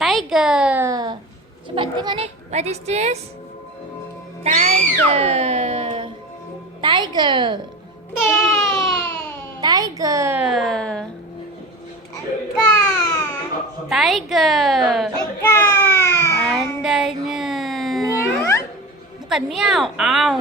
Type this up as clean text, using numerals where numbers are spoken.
Tiger. Coba tengok ni. What is this? Tiger. Tiger. Tiger. Tiger. Pandainya. Bukan miau. Au.